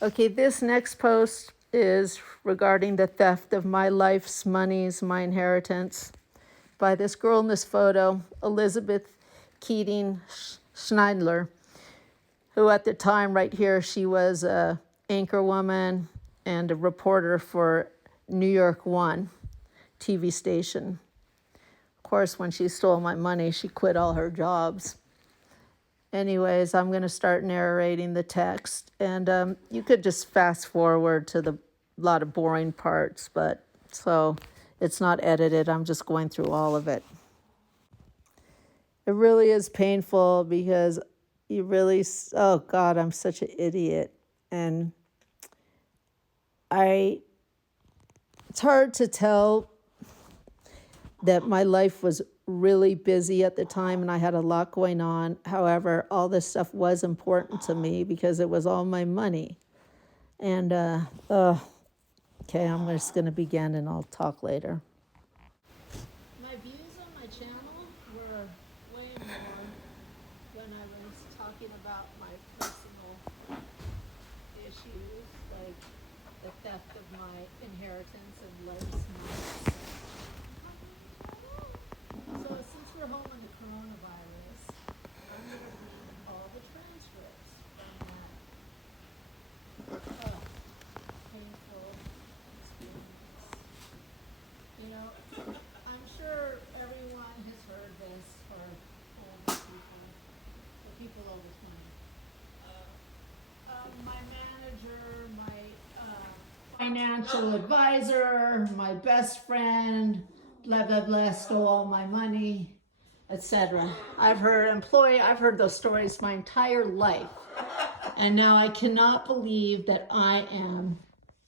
Okay, this next post is regarding the theft of my life's monies, my inheritance, by this girl in this photo, Elizabeth Keatinge Scheideler, who at the time right here, she was a anchor woman and a reporter for New York One TV station. Of course, when she stole my money, she quit all her jobs. Anyways, I'm going to start narrating the text, and you could just fast forward to the lot of boring parts, but so it's not edited. I'm just going through all of it. It really is painful because you really, oh God, I'm such an idiot. And it's hard to tell that my life was really busy at the time and I had a lot going on. However, all this stuff was important to me because it was all my money. And, okay, I'm just going to begin and I'll talk later. My views on my channel were way more when I was talking about my personal issues, like the theft of my inheritance and life's money. So since we're home on the coronavirus, I'm going to read all the transcripts from that painful experience. You know, I'm sure everyone has heard this for older people, the people over 20. My manager, my financial advisor, my best friend, blah, blah, blah, stole all my money, etc. I've heard those stories my entire life. And now I cannot believe that I am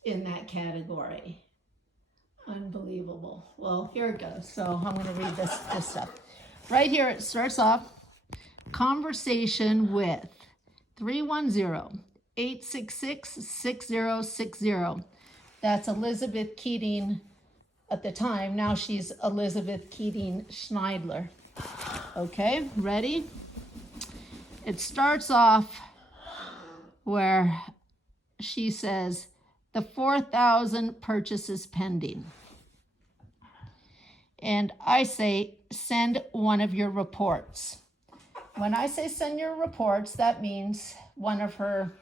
in that category. Unbelievable. Well, here it goes. So I'm going to read this stuff. Right here, it starts off, conversation with 310-866-6060. That's Elizabeth Keatinge at the time. Now she's Elizabeth Keatinge Scheideler. Okay, ready? It starts off where she says, the 4,000 purchases pending. And I say, send one of your reports. When I say send your reports, that means one of her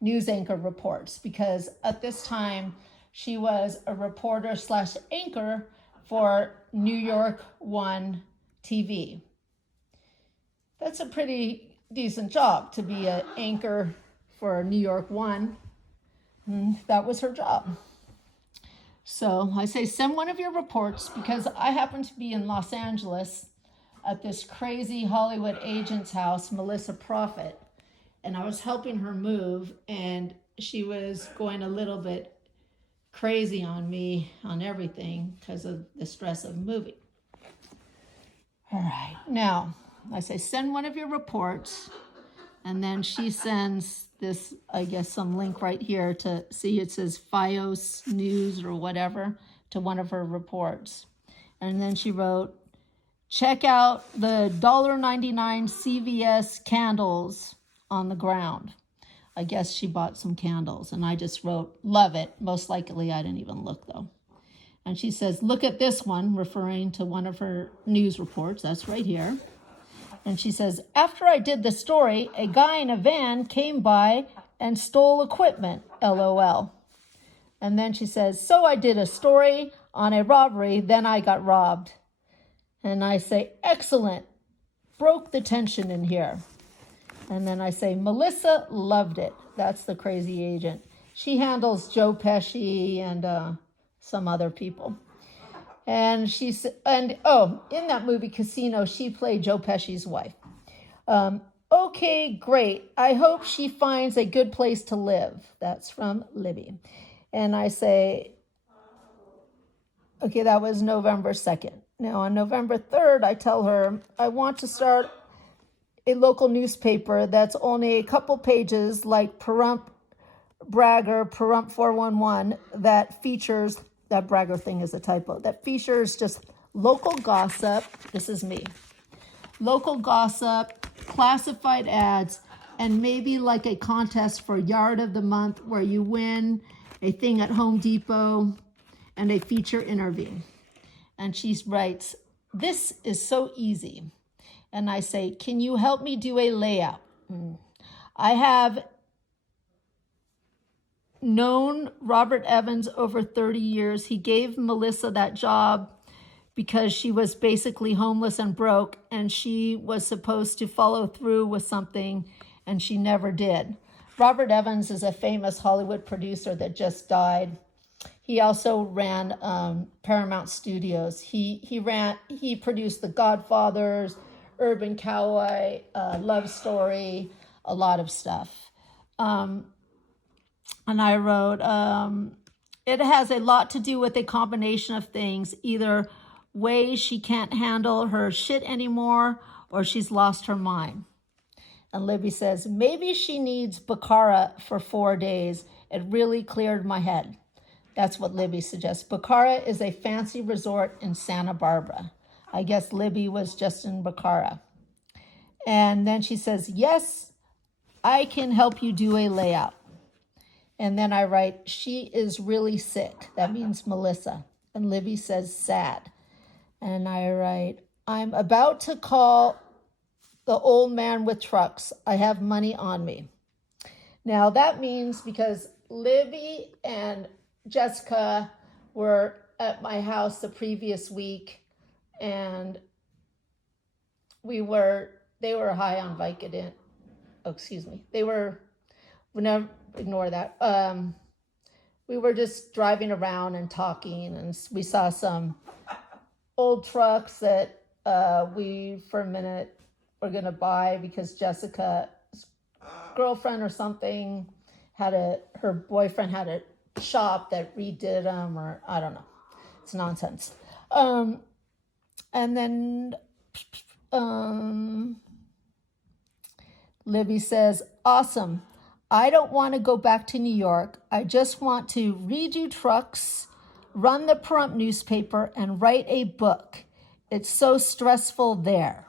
news anchor reports, because at this time she was a reporter / anchor for New York One TV. That's a pretty decent job to be an anchor for New York One. That was her job. So I say, send one of your reports, because I happen to be in Los Angeles at this crazy Hollywood agent's house, Melissa Prophet, and I was helping her move, and she was going a little bit crazy on me on everything because of the stress of moving. All right, now I say, send one of your reports, and then she sends this, I guess, some link right here to see, it says FiOS News or whatever, to one of her reports. And then she wrote, check out the $1.99 CVS candles on the ground. I guess she bought some candles, and I just wrote, love it. Most likely I didn't even look though. And she says, look at this one, referring to one of her news reports. That's right here. And she says, after I did the story, a guy in a van came by and stole equipment, LOL. And then she says, so I did a story on a robbery, then I got robbed. And I say, excellent, broke the tension in here. And then I say, Melissa loved it. That's the crazy agent. She handles Joe Pesci and some other people. And in that movie Casino, she played Joe Pesci's wife. Okay, great. I hope she finds a good place to live. That's from Libby. And I say, okay, that was November 2nd. Now on November 3rd, I tell her I want to start a local newspaper that's only a couple pages, like Pahrump Bragger, Pahrump 411, that features, that Bragger thing is a typo, that features just local gossip, this is me, local gossip, classified ads, and maybe like a contest for Yard of the Month where you win a thing at Home Depot and a feature interview. And she writes, this is so easy. And I say, can you help me do a layout? I have known Robert Evans over 30 years. He gave Melissa that job because she was basically homeless and broke, and she was supposed to follow through with something, and she never did. Robert Evans is a famous Hollywood producer that just died. He also ran Paramount Studios. He produced The Godfathers, Urban Cowboy, Love Story, a lot of stuff. And I wrote, it has a lot to do with a combination of things, either ways she can't handle her shit anymore or she's lost her mind. And Libby says, maybe she needs Baccara for 4 days. It really cleared my head. That's what Libby suggests. Baccara is a fancy resort in Santa Barbara. I guess Libby was just in Baccara. And then she says, yes, I can help you do a layout. And then I write, she is really sick. That means Melissa. And Libby says, sad. And I write, I'm about to call the old man with trucks. I have money on me. Now that means because Libby and Jessica were at my house the previous week, and they were high on Vicodin. Oh, excuse me. Ignore that. We were just driving around and talking, and we saw some old trucks that we, for a minute, were going to buy because Jessica's girlfriend or something her boyfriend had a shop that redid them, or I don't know. It's nonsense. And then Libby says, awesome. I don't want to go back to New York. I just want to redo trucks, run the Pahrump newspaper, and write a book. It's so stressful there.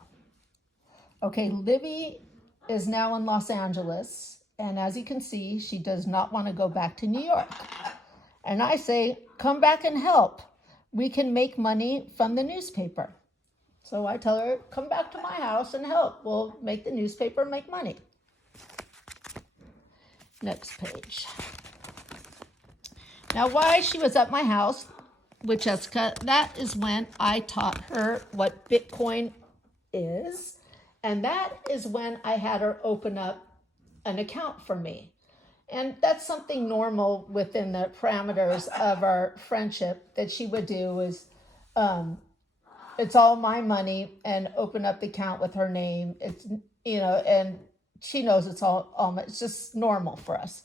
Okay, Libby is now in Los Angeles, and as you can see, she does not want to go back to New York. And I say, come back and help. We can make money from the newspaper. So I tell her, come back to my house and help. We'll make the newspaper make money. Next page. Now, why she was at my house with Jessica, that is when I taught her what Bitcoin is. And that is when I had her open up an account for me. And that's something normal within the parameters of our friendship that she would do is, it's all my money, and open up the account with her name. It's, and she knows it's all it's just normal for us.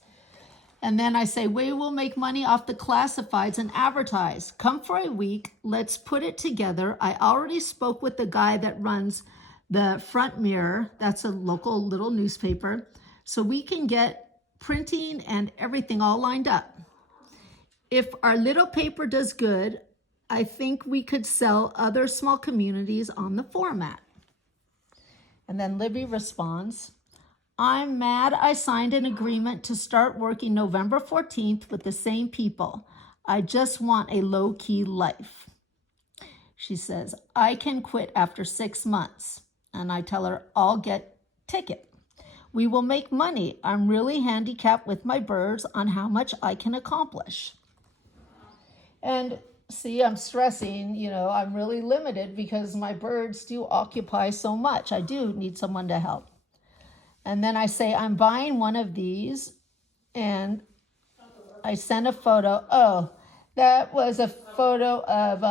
And then I say, we will make money off the classifieds and advertise. Come for a week. Let's put it together. I already spoke with the guy that runs the Front Mirror. That's a local little newspaper. So we can get printing and everything all lined up. If our little paper does good, I think we could sell other small communities on the format. And then Libby responds, I'm mad I signed an agreement to start working November 14th with the same people. I just want a low-key life. She says, I can quit after 6 months. And I tell her, I'll get ticket. We will make money. I'm really handicapped with my birds on how much I can accomplish. And see, I'm stressing, I'm really limited because my birds do occupy so much. I do need someone to help. And then I say, I'm buying one of these, and I sent a photo. Oh, that was a photo of,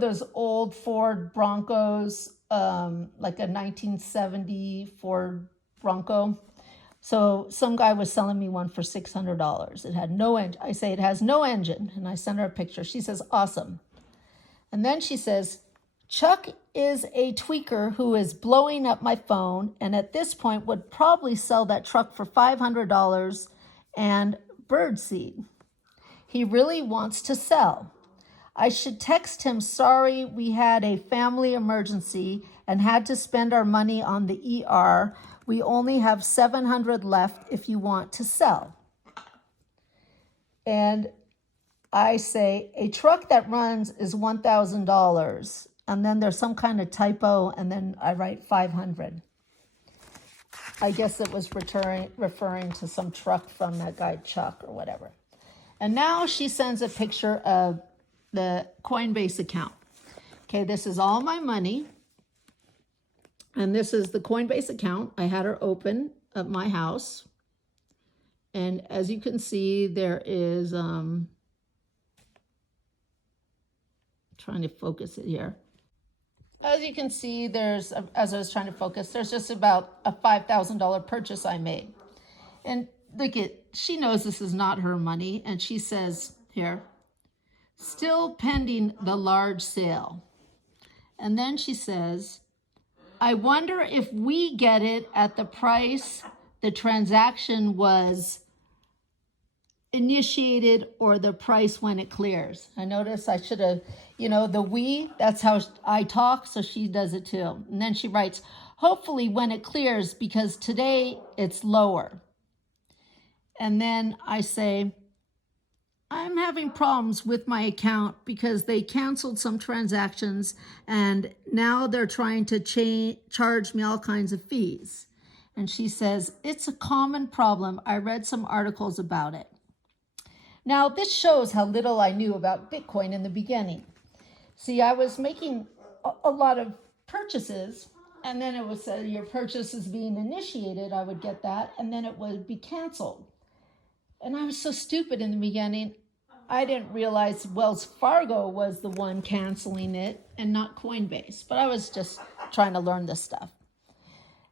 those old Ford Broncos, like a 1970 Ford Bronco. So some guy was selling me one for $600. It had no engine. I say, it has no engine. And I send her a picture. She says, awesome. And then she says, Chuck is a tweaker who is blowing up my phone, and at this point would probably sell that truck for $500 and birdseed. He really wants to sell. I should text him, sorry, we had a family emergency and had to spend our money on the ER. We only have 700 left if you want to sell. And I say, a truck that runs is $1,000. And then there's some kind of typo, and then I write 500. I guess it was referring to some truck from that guy Chuck or whatever. And now she sends a picture of the Coinbase account. Okay, this is all my money. And this is the Coinbase account. I had her open at my house. And as you can see, there is, trying to focus it here. As you can see, there's, as I was trying to focus, there's just about a $5,000 purchase I made. And look at, she knows this is not her money. And she says here, still pending the large sale. And then she says, I wonder if we get it at the price the transaction was initiated or the price when it clears. I notice I should have, the we, that's how I talk, so she does it too. And then she writes, hopefully when it clears, because today it's lower. And then I say, I'm having problems with my account because they canceled some transactions and now they're trying to charge me all kinds of fees. And she says, it's a common problem. I read some articles about it. Now, this shows how little I knew about Bitcoin in the beginning. See, I was making a lot of purchases, and then it would say your purchase is being initiated. I would get that, and then it would be canceled. And I was so stupid in the beginning. I didn't realize Wells Fargo was the one canceling it and not Coinbase. But I was just trying to learn this stuff.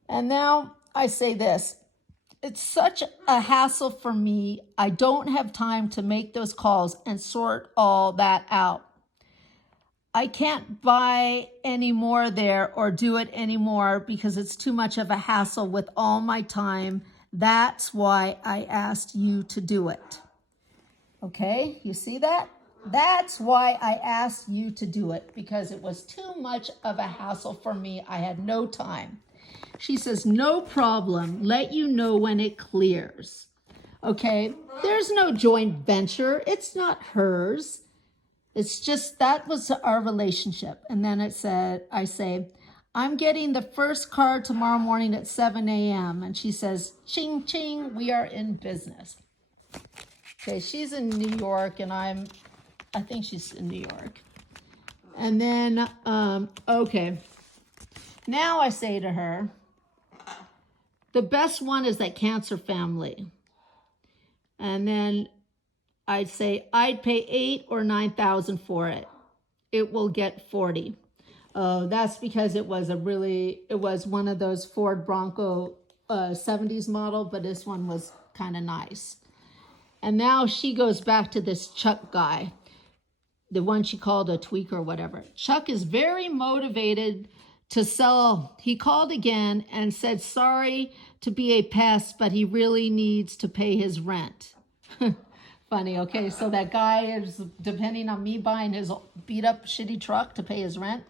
And now I say this. It's such a hassle for me. I don't have time to make those calls and sort all that out. I can't buy any more there or do it anymore because it's too much of a hassle with all my time. That's why I asked you to do it. Okay, you see that? That's why I asked you to do it, because it was too much of a hassle for me. I had no time. She says, no problem. Let you know when it clears. Okay, there's no joint venture. It's not hers. It's just, that was our relationship. And then it said, I say, I'm getting the first car tomorrow morning at 7 a.m. And she says, ching, ching, we are in business. Okay, she's in New York and I think she's in New York. And then, okay. Now I say to her, the best one is that cancer family. And then I'd say, I'd pay $8,000 or $9,000 for it. It will get 40. Oh, that's because it was one of those Ford Bronco 70s model, but this one was kind of nice. And now she goes back to this Chuck guy, the one she called a tweaker or whatever. Chuck is very motivated to sell. He called again and said, sorry to be a pest, but he really needs to pay his rent. Funny, okay, so that guy is depending on me buying his beat up shitty truck to pay his rent.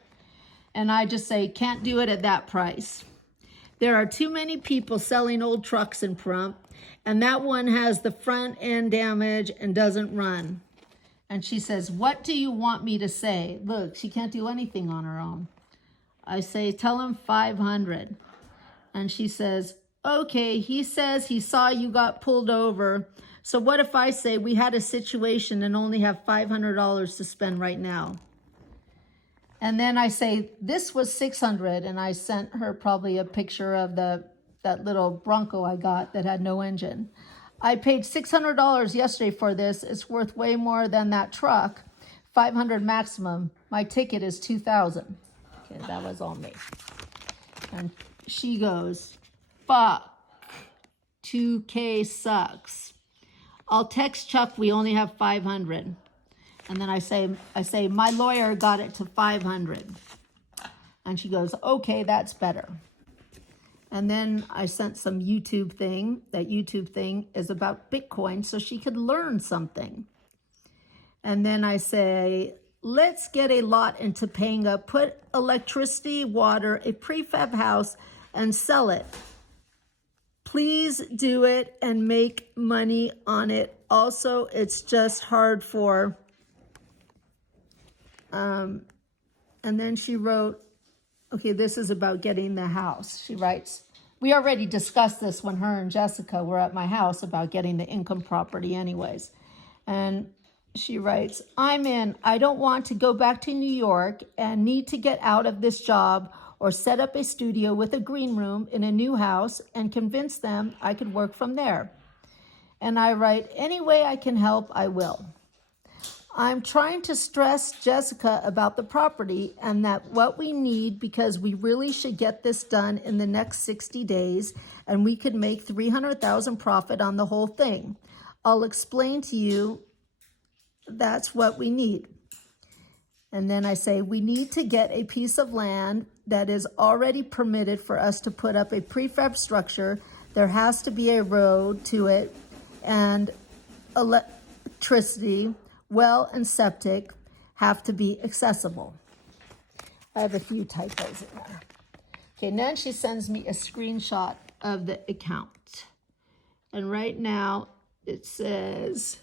And I just say, can't do it at that price. There are too many people selling old trucks in Pahrump, and that one has the front end damage and doesn't run. And she says, what do you want me to say? Look, she can't do anything on her own. I say, tell him 500. And she says, okay, he says he saw you got pulled over. So what if I say we had a situation and only have $500 to spend right now? And then I say, this was 600. And I sent her probably a picture of that little Bronco I got that had no engine. I paid $600 yesterday for this. It's worth way more than that truck. 500 maximum. My ticket is 2,000. Okay, that was all me. And she goes, fuck, 2K sucks. I'll text Chuck, we only have 500. And then I say, my lawyer got it to 500. And she goes, okay, that's better. And then I sent some YouTube thing. That YouTube thing is about Bitcoin, so she could learn something. And then I say, let's get a lot in Topanga, put electricity, water, a prefab house, and sell it. Please do it and make money on it. Also, it's just hard for, and then she wrote, okay, this is about getting the house. She writes, we already discussed this when her and Jessica were at my house about getting the income property anyways. And she writes, I'm in. I don't want to go back to New York and need to get out of this job or set up a studio with a green room in a new house and convince them I could work from there. And I write, any way I can help, I will. I'm trying to stress Jessica about the property and that what we need, because we really should get this done in the next 60 days and we could make $300,000 profit on the whole thing. I'll explain to you that's what we need. And then I say, we need to get a piece of land that is already permitted for us to put up a prefab structure. There has to be a road to it and electricity, well and septic have to be accessible. I have a few typos in there. Okay, and then she sends me a screenshot of the account. And right now it says,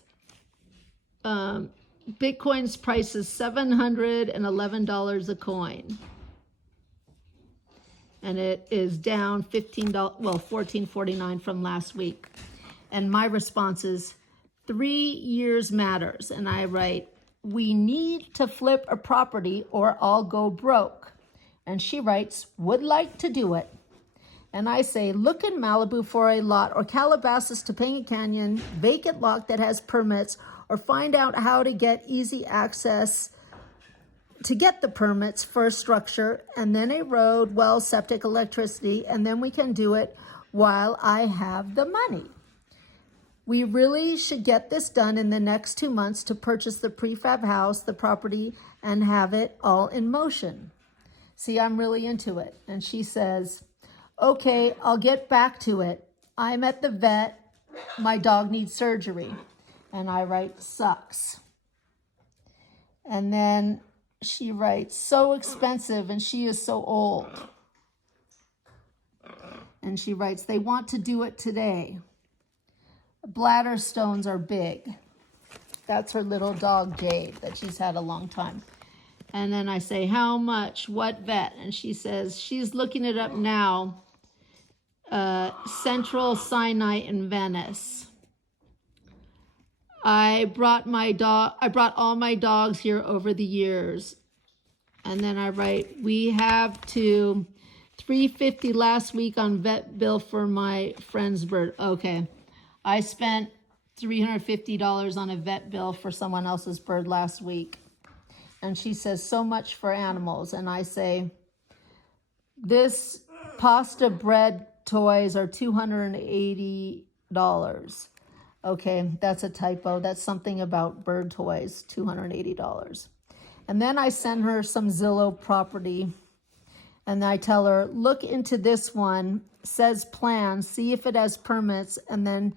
Bitcoin's price is $711 a coin. And it is down $14.49 from last week. And my response is, 3 years matters. And I write, we need to flip a property or I'll go broke. And she writes, would like to do it. And I say, look in Malibu for a lot or Calabasas, Topanga Canyon, vacant lot that has permits, or find out how to get easy access to get the permits for a structure and then a road, well, septic, electricity, and then we can do it while I have the money. We really should get this done in the next 2 months to purchase the prefab house, the property, and have it all in motion. See, I'm really into it. And she says, okay, I'll get back to it. I'm at the vet. My dog needs surgery. And I write, sucks. And then she writes, so expensive and she is so old. And she writes, they want to do it today. Bladder stones are big. That's her little dog, Jade, that she's had a long time. And then I say, how much? What vet? And she says, she's looking it up now. Central Sinai in Venice. I brought all my dogs here over the years. And then I write, we have to $350 last week on vet bill for my friend's bird. Okay. I spent $350 on a vet bill for someone else's bird last week. And she says, so much for animals. And I say, this pasta bread toys are $280. Okay, that's a typo. That's something about bird toys, $280. And then I send her some Zillow property. And I tell her, look into this one, says plan, see if it has permits, and then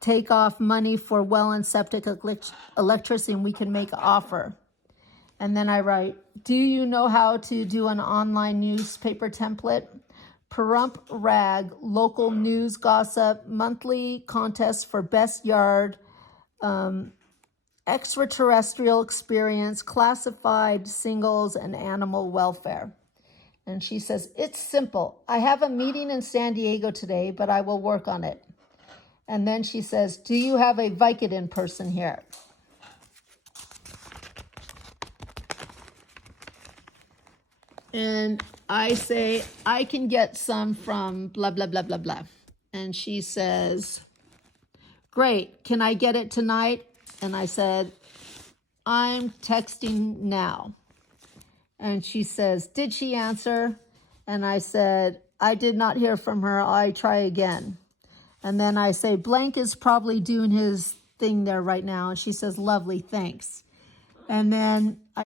take off money for well and septic electricity, and we can make an offer. And then I write, do you know how to do an online newspaper template? Perump rag, local news gossip, monthly contest for best yard, extraterrestrial experience, classified singles, and animal welfare. And she says, it's simple. I have a meeting in San Diego today, but I will work on it. And then she says, do you have a Vicodin person here? And I say, I can get some from blah, blah, blah, blah, blah. And she says, great, can I get it tonight? And I said, I'm texting now. And she says, did she answer? And I said, I did not hear from her. I try again. And then I say, blank is probably doing his thing there right now. And she says, lovely, thanks. And then